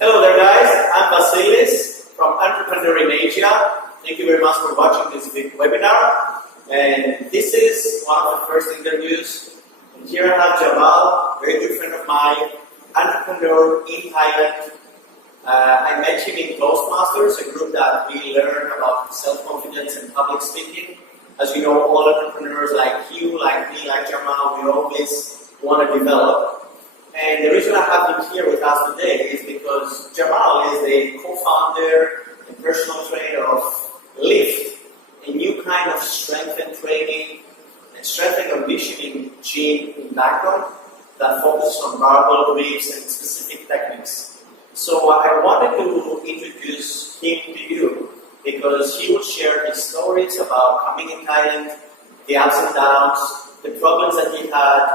Hello there guys, I'm Vasilis from Entrepreneur in Asia. Thank you very much for watching this big webinar. And this is one of the first interviews. And here I have Jamal, a very good friend of mine, entrepreneur in Thailand. I met him in Toastmasters, a group that we learn about self-confidence and public speaking. As you know, all entrepreneurs like you, like me, like Jamal, we always want to develop. And the reason I have him here with us today is because Jamal is the co-founder and personal trainer of Lift, a new kind of strength and training and strength and conditioning gym in Bangkok that focuses on barbell grips and specific techniques. So I wanted to introduce him to you because he will share his stories about coming in Thailand, the ups and downs, the problems that he had,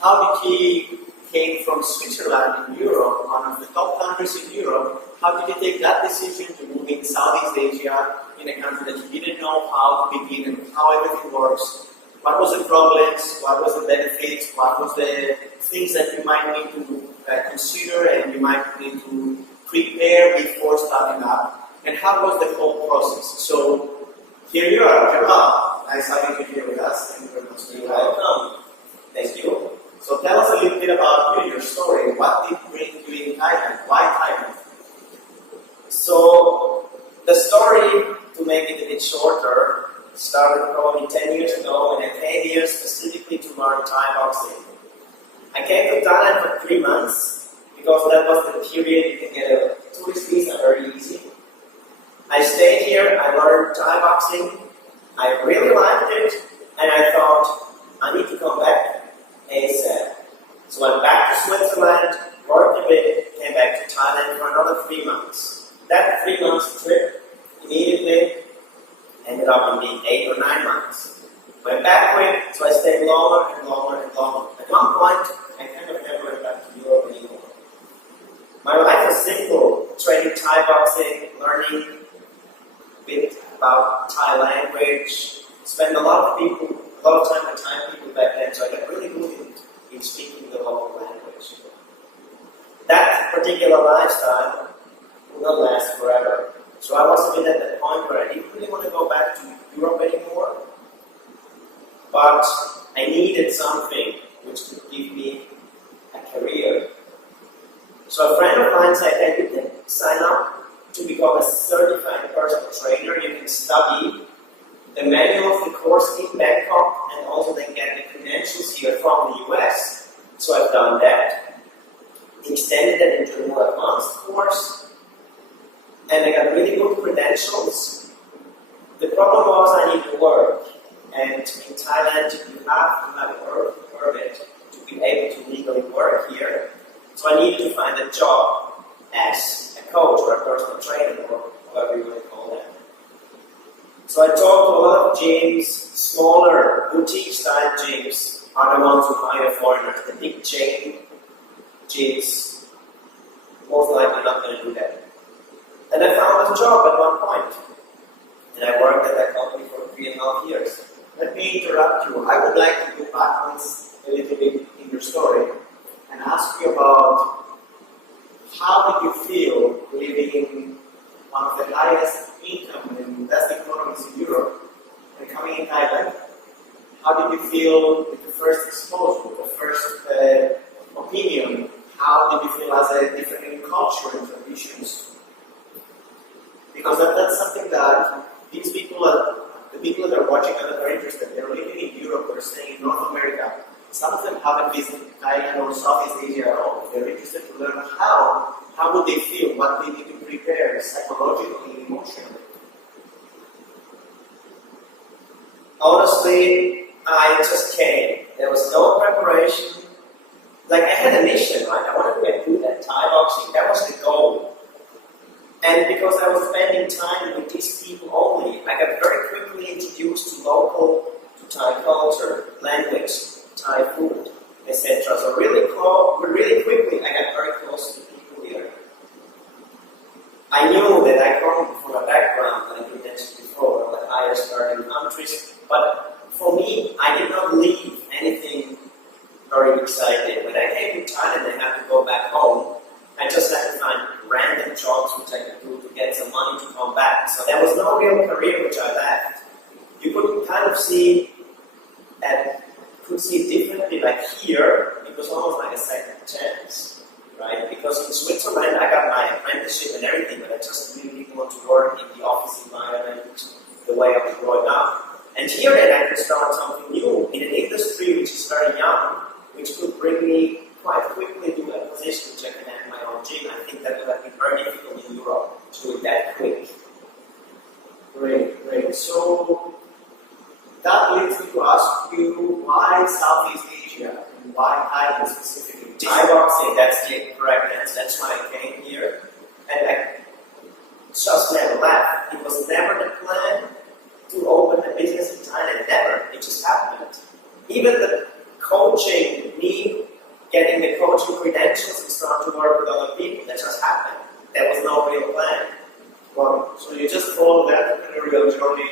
how did he came from Switzerland in Europe, one of the top countries in Europe. How did he take that decision to move in Southeast Asia, in a country that he didn't know how to begin and how everything works? What was the problems? What was the benefits? What was the things that you might need to consider and you might need to prepare before starting up? And how was the whole process? So here you are, Jamal. Nice having you here with us. Thank you very much. You're welcome. Thank you. So tell us a little bit about you, your story. What did bring you in Thailand? Why Thailand? So the story, to make it a bit shorter, started probably 10 years ago when I came here specifically to learn Thai boxing. I came to Thailand for 3 months because that was the period you can get a tourist visa very easy. I stayed here, I learned Thai boxing, I really liked it, and I thought, I need to come back ASAP. So I went back to Switzerland, worked a bit, came back to Thailand for another 3 months. That 3 months trip immediately ended up in being 8 or 9 months. Went back quick, so I stayed longer and longer and longer. At one point, I kind of never went back to Europe anymore. My life was simple, training Thai boxing, learning a bit about Thai language, spend a lot of time with Thai people back then, so I got really good in speaking the local language. That particular lifestyle will not last forever. So I was a bit at that point where I didn't really want to go back to Europe anymore, but I needed something which could give me a career. So a friend of mine said, hey, you can sign up to become a certified personal trainer. You can study the manual of the course in Bangkok and also then get the credentials here from the US. So I've done that, extended it into a more advanced course, and I got really good credentials. The problem was I need to work, and in Thailand you have to have a work permit to be able to legally work here. So I needed to find a job as a coach or a personal trainer or whatever you want to call that. So I talked to a lot of gyms, smaller boutique-style gyms are the ones who hire foreigners. The big chain gyms, most likely not going to do that. And I found a job at one point, and I worked at that company for 3.5 years. Let me interrupt you. I would like to go backwards a little bit in your story and ask you about how did you feel living in one of the highest income and best economies in Europe and coming in Thailand? How did you feel with the first exposure, the first opinion? How did you feel as a different culture and traditions? Because that's something that these people, the people that are watching and that are interested, they're living in Europe, they're staying in North America. Some of them haven't visited Thailand or Southeast Asia at all. They're interested to learn how would they feel, what they need to prepare psychologically and emotionally. Honestly, I just came. There was no preparation. Like I had a mission, right? I wanted to get good at Thai boxing. That was the goal. And because I was spending time with these people only, I got very quickly introduced to Thai culture, language, Thai food, etc. So really quickly, I got very close to the people here. I knew that I come from a background, like you mentioned before, of the highest earning countries, but for me, I did not leave anything very exciting. When I came to Thailand and had to go back home, I just had to find random jobs which I could do to get some money to come back. So there was no real career which I left. You could kind of see differently, like here, it was almost like a second chance, right? Because in Switzerland, I got my apprenticeship and everything, but I just really didn't want to work in the office environment the way I was growing up. And here then I could start something new in an industry which is very young, which could bring me quite quickly to a position which I can have my own gym. I think that would have been very difficult in Europe to do it that quick. Great, great. So that leads me to ask you, why Southeast Asia and why Thailand specifically? Thai boxing, that's the correct answer. That's why I came here. And I just never left. It was never the plan to open a business in Thailand. Never. It just happened. Even the coaching, me getting the coaching credentials and start to work with other people, that just happened. There was no real plan. Well, so you just followed the entrepreneurial journey,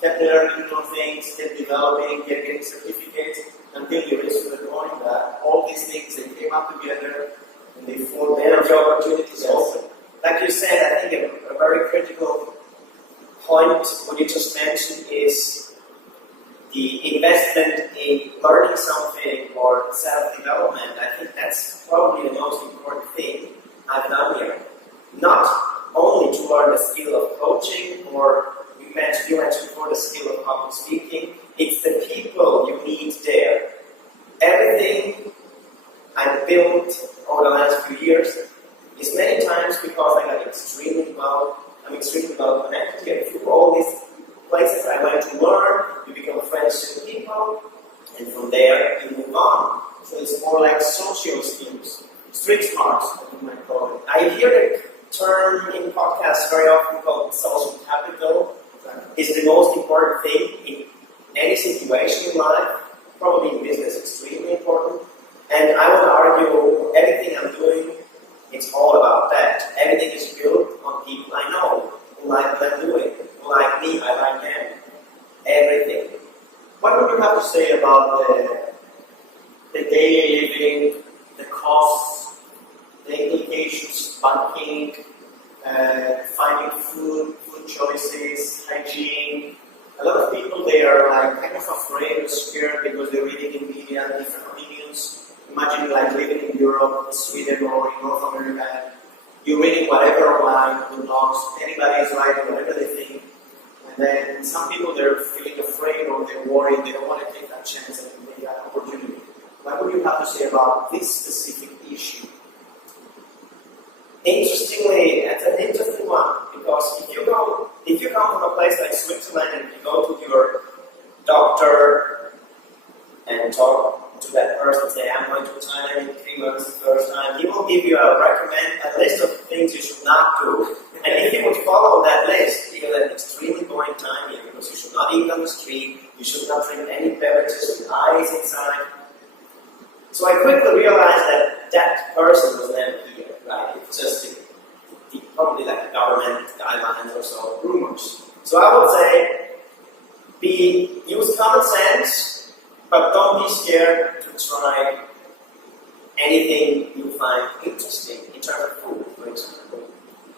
kept learning new things, kept developing, kept getting certificates, until you reached the point that all these things, they came up together and they formed the opportunities open. Like you said, I think a very critical point, what you just mentioned, is the investment in learning something or self-development. I think that's probably the most important thing I've done here. Not only to learn the skill of coaching, or you mentioned before the skill of public speaking, it's the people you need there. Everything I built over the last few years is many times because I got I'm extremely well connected here. Through all these places I went to learn, you become friends with people, and from there you move on. So it's more like social skills, street smarts, as you might call it. I hear the term in podcasts very often called social capital. Is the most important thing in any situation in life, probably in business extremely important. And I would argue everything I'm doing, it's all about that. Everything is built on people I know, who like what I'm doing, who like me, I like them. Everything. What would you have to say about the daily living, the costs, the implications, banking, finding food choices, hygiene? A lot of people, they are like kind of afraid or scared because they're reading in media different opinions. Imagine like living in Europe, Sweden, or in North America. You're reading whatever online, on blogs, anybody is writing whatever they think. And then some people, they're feeling afraid or they're worried, they don't want to take that chance and take that opportunity. What would you have to say about this specific issue? Interestingly, it's an interesting one, because if you come from a place like Switzerland and you go to your doctor and talk to that person, say, I'm going to Thailand in 3 months the first time, he will give you a list of things you should not do. And if you would follow that list, you will have extremely boring time here, because you should not eat on the street, you should not drink any beverages with ice inside. So I quickly realized that person was never here, right? It's just probably like the government guidelines or so, rumors. So I would say, use common sense, but don't be scared to try anything you find interesting in terms of food, for example.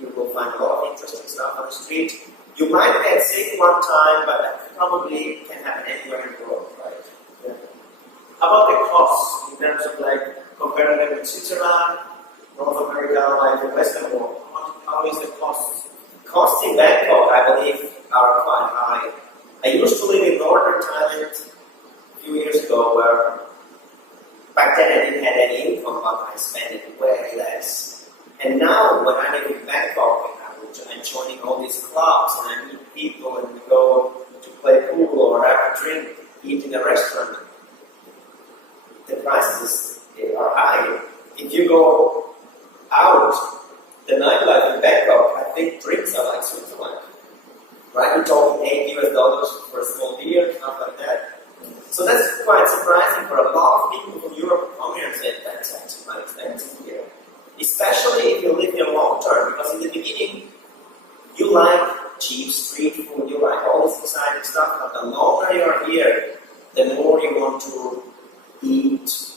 You will find a lot of interesting stuff on the street. You might get sick one time, but that probably can happen anywhere in the world, right? Yeah. How about the costs in terms of like comparing them with Switzerland, North America, like the Western world? How is the cost? Costs in Bangkok, I believe, are quite high. I used to live in northern Thailand a few years ago, where back then I didn't have any income, but I spent it way less. And now, when I live in Bangkok, I'm joining all these clubs, and I meet people, and we go to play pool or have a drink, eat in a restaurant. The prices are high. If you go out, the nightlife in Bangkok, I think drinks are like Switzerland. Right? We're talking $8 for a small beer, stuff like that. So that's quite surprising for a lot of people from Europe who come here and say, that's actually quite expensive here. Especially if you live here long term, because in the beginning, you like cheap street food, you like all this exciting stuff, but the longer you are here, the more you want to eat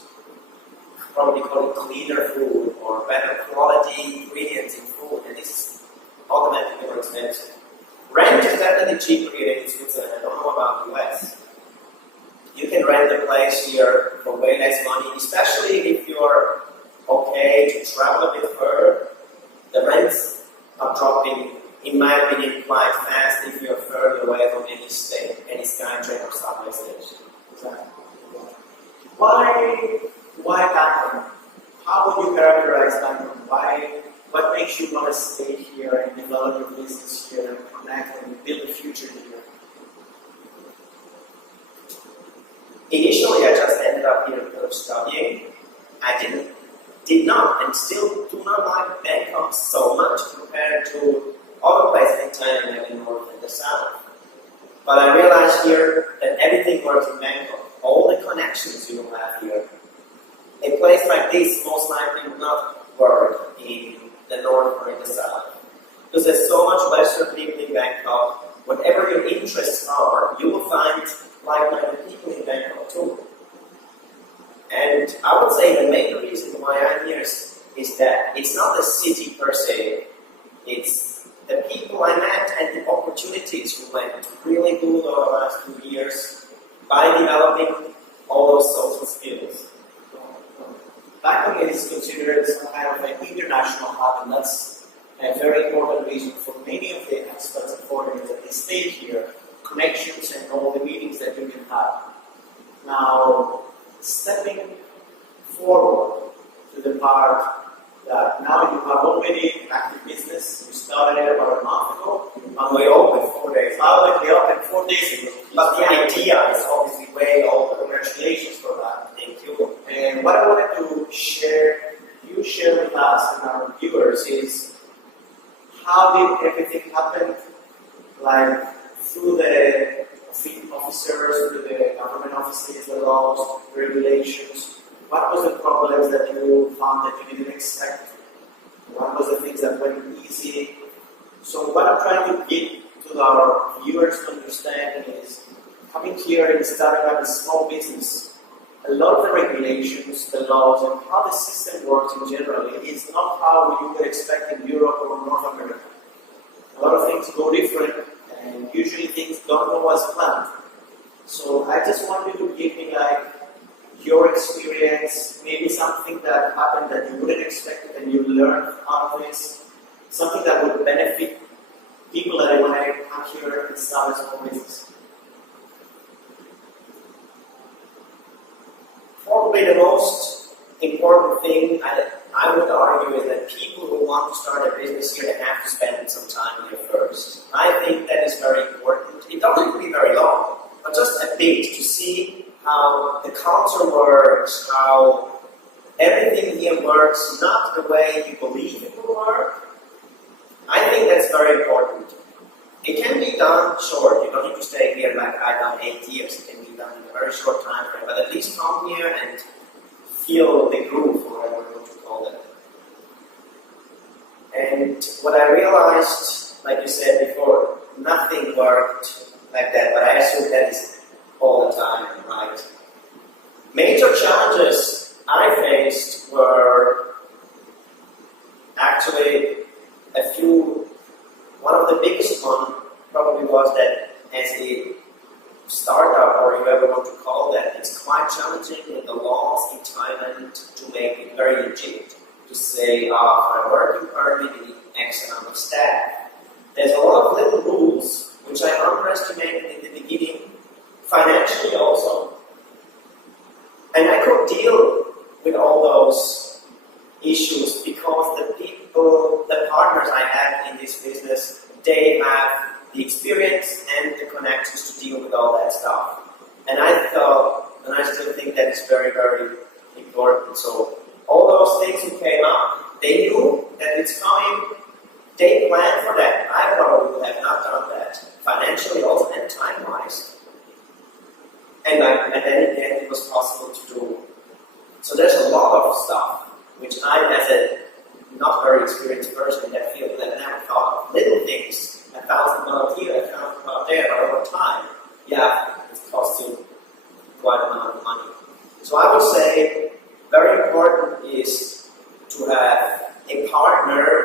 probably call it cleaner food or better quality ingredients in food, and this is automatically more expensive. Rent is definitely cheaper here in Switzerland. I don't know about the US. You can rent a place here for way less money, especially if you're okay to travel a bit further. The rents are dropping, in my opinion, quite fast if you're further away from any state, any SkyTrain or subway station. Exactly. Why Bangkok? How would you characterize Bangkok? What makes you want to stay here and develop your business here and connect and build a future here? Initially, I just ended up here studying. I did not and still do not like Bangkok so much compared to other places in Thailand, like in North and the South. But I realized here that everything works in Bangkok. All the connections you will have here. A place like this most likely will not work in the North or in the South. Because there's so much Western people in Bangkok. Whatever your interests are, you will find like-minded people in Bangkok too. And I would say the main reason why I'm here is that it's not the city per se, it's the people I met and the opportunities we went really good over the last 2 years by developing all those social skills. Bangkok is considered some kind of an international hub, and that's a very important reason for many of the expats and foreigners that they stay here, connections and all the meetings that you can have. Now, stepping forward to the part that now you have already an active business, you started it about a month ago, And we opened 4 days. Publicly opened 4 days ago. But the idea is obviously way older. Congratulations for that. Thank you. And what I wanted to share with us and our viewers is how did everything happen, like through the officers, through the government offices, the laws, regulations. What was the problems that you found that you didn't expect? What was the things that went easy? So what I'm trying to get to our viewers to understand is coming here and starting up a small business. A lot of the regulations, the laws, and how the system works in general is not how you would expect in Europe or North America. A lot of things go different, and usually things don't go as planned. So I just want you to give me like your experience, maybe something that happened that you wouldn't expect and you learned out of this, something that would benefit people that want to come here and start a small business. Probably the most important thing I would argue is that people who want to start a business here, they have to spend some time here first. I think that is very important. It doesn't have to be very long, but just a bit to see how the culture works, how everything here works, not the way you believe it will work. I think that's very important. It can be done short. You don't need to stay here like I've done 8 years. It can be done in a very short time frame. But at least come here and feel the groove, or whatever you want to call it. And what I realized, like you said before, nothing worked like that. But I assume that is all the time, right? Major challenges I faced were actually a few. One of the biggest one probably was that as a startup, or whoever want to call that, it's quite challenging with the laws in Thailand to make it very legit. To say, for a working permit, you need X amount of staff. There's a lot of little rules which I underestimated in the beginning, financially also. And I could deal with all those issues because the people, the partners I have in this business, they have the experience and the connections to deal with all that stuff. And I thought, and I still think that is very, very important. So all those things who came up, they knew that it's coming. They planned for that. I probably would have not done that, financially also and time-wise. And then in the end it was possible to do. So there's a lot of stuff which I, as a not very experienced person in that field, have never thought of. Little things, $1,000 here, $1,000 there, but over time, yeah, it costs you quite a amount of money. So I would say, very important have a partner,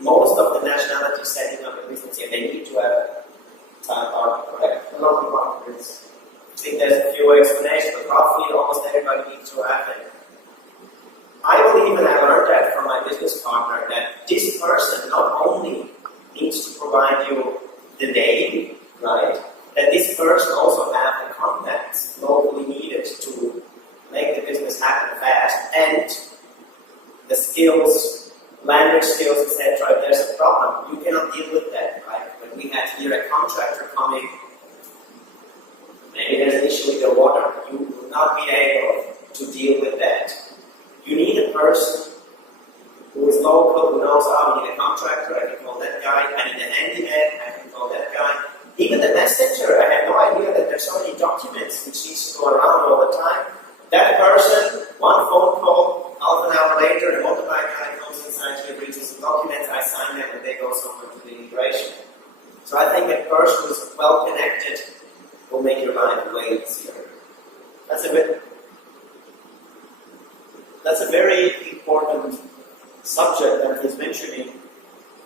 most of the nationalities setting up a business here, they need to have Thai partner, correct? A lot of partners. I think there's a few explanations, but roughly almost everybody needs to have it. I believe, and I learned that from my business partner, that this person not only needs to provide you the name, right? That this person also have the contacts locally needed to make the business happen fast, and the skills, language skills, etc. If there's a problem, you cannot deal with that, right? When we had here a contractor coming, maybe there's an issue with the water, you will not be able to deal with that. You need a person who is local, who knows, we need a contractor, I can call that guy, I need a handyman, I can call that guy. Even the messenger, I had no idea that there's so many documents which needs to go around all the time. That person, one phone call, half an hour later, a motorbike guy comes inside here, brings some documents, I sign them, and they go somewhere to the immigration. So I think a person who's well connected will make your life way easier. That's a very important subject that he's mentioning,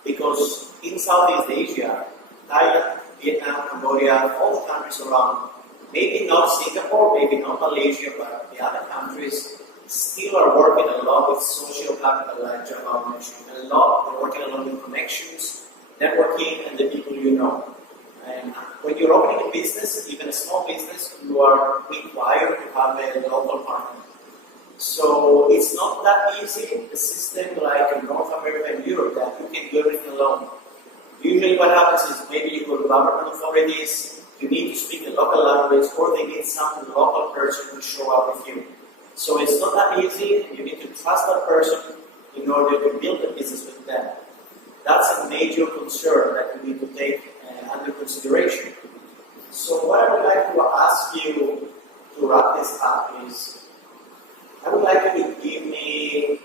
because in Southeast Asia, Thailand, Vietnam, Cambodia, all the countries around, maybe not Singapore, maybe not Malaysia, but the other countries still are working a lot with social capital, like Jamal mentioned. They're working a lot with connections, networking, and the people you know. And when you're opening a business, even a small business, you are required to have a local partner. So it's not that easy, a system like in North America and Europe, that you can do everything alone. Usually what happens is maybe you go to government authorities, you need to speak the local language, or they need some local person to show up with you. So it's not that easy, and you need to trust that person in order to build a business with them. That's a major concern that you need to take under consideration. So what I would like to ask you to wrap this up is, I would like you to give me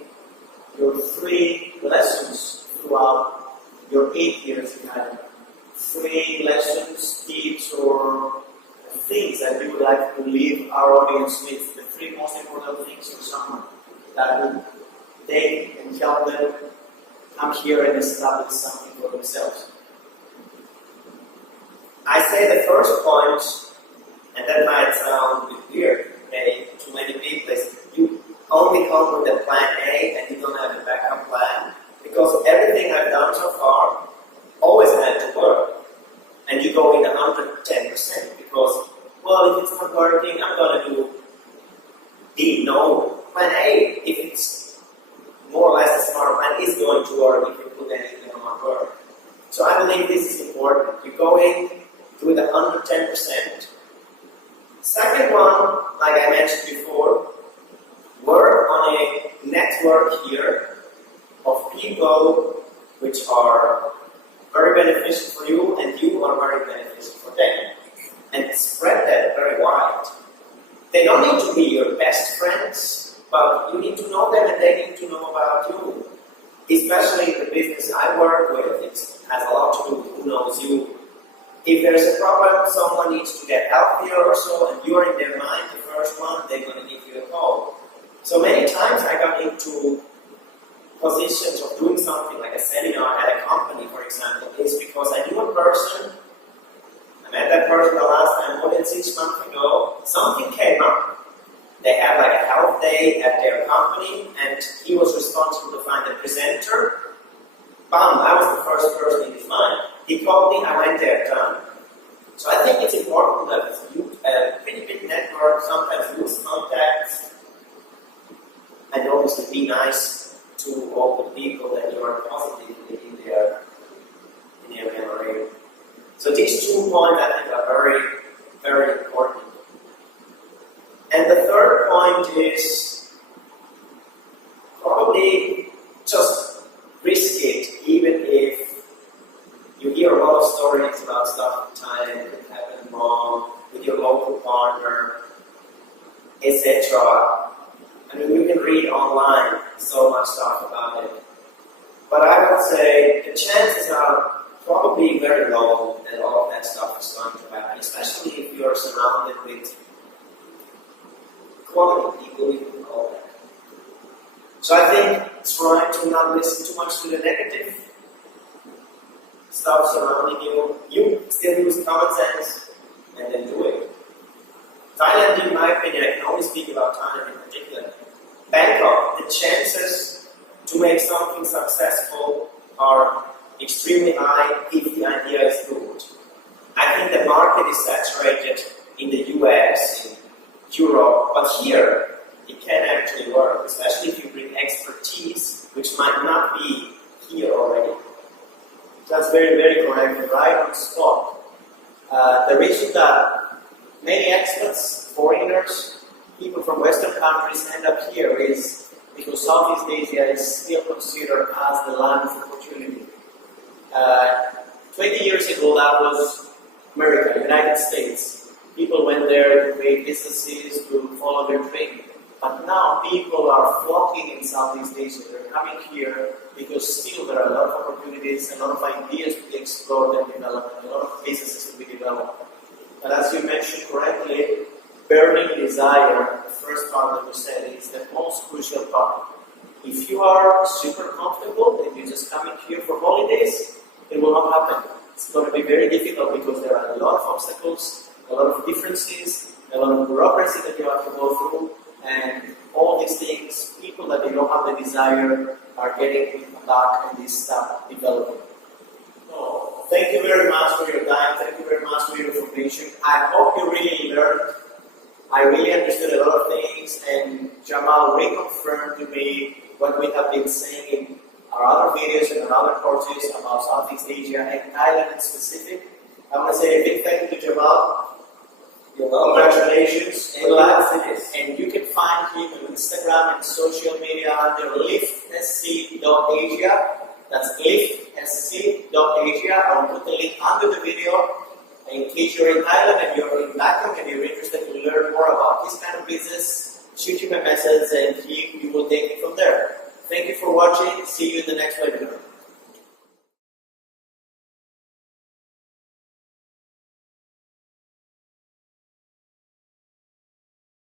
your 3 lessons throughout your 8 years in Ireland. 3 lessons, tips, or things that you would like to leave our audience with. The 3 most important things for someone that would take and help them come here and establish something for themselves. I say the first point, and that might sound a bit weird to many people, is you only come with a plan A and you don't have a backup plan, because everything I've done so far always had to work. And you go in 110% because, well, if it's not working, I'm going to do B. No, plan A, if it's more or less a smart plan, is going to work if you put anything on work. So I believe this is important. You go in, do it 110%. Second one, like I mentioned before, work on a network here of people which are very beneficial for you and you are very beneficial for them. And spread that very wide. They don't need to be your best friends, but you need to know them and they need to know about you. Especially in the business I work with, it has a lot to do with who knows you. If there's a problem, someone needs to get healthier or so, and you're in their mind, the first one, they're going to give you a call. So many times I got into positions of doing something like a seminar at a company, for example, is because I knew a person, I met that person the last time more than 6 months ago, something came up. They had like a health day at their company, and he was responsible to find a presenter. Bam, I was the first person in his mind. He called me, I went there, done. So I think it's important that you have a pretty big network, sometimes lose contacts, and obviously be nice to all the people that you are positively in their memory. So these 2 points I think are very, very important. And the third point is probably just risk it, even if you hear a lot of stories about stuff in Thailand that could happen wrong with your local partner, etc. I mean, you can read online so much stuff about it. But I would say the chances are probably very low that all of that stuff is going to happen, especially if you're surrounded with quality people, you can call that. So I think try to not listen too much to the negative stuff surrounding you. You still use common sense and then do it. Thailand, in my opinion, I can only speak about Thailand in particular. Bangkok, the chances to make something successful are extremely high if the idea is good. I think the market is saturated in the US, in Europe, but here it can actually work, especially if you bring expertise, which might not be here already. That's very, very correct, right on the spot. The reason that many expats, foreigners, people from Western countries end up here is because Southeast Asia is still considered as the land of opportunity. 20 years ago, that was America, United States. People went there to create businesses, to follow their dream. But now people are flocking in Southeast Asia. They're coming here because still there are a lot of opportunities, a lot of ideas to be explored and developed, a lot of businesses to be developed. But as you mentioned correctly, burning desire, the first part that you said, is the most crucial part. If you are super comfortable and you're just coming here for holidays, it will not happen. It's going to be very difficult because there are a lot of obstacles, a lot of differences, a lot of bureaucracy that you have to go through, and all these things, people that they don't have the desire are getting back and this stuff developing. So, thank you very much for your time, thank you very much for your information. I hope you really learned. I really understood a lot of things, and Jamal reconfirmed to me what we have been saying in our other videos and our other courses about Southeast Asia and Thailand in specific. I want to say a big thank you to Jamal. Congratulations. And you can find him on Instagram and social media under liftsc.asia. That's liftsc.asia. I'll put the link under the video. In case you're in Thailand and you're in Bangkok and you're interested to learn more about this kind of business, shoot him a message and he will take it from there. Thank you for watching. See you in the next webinar.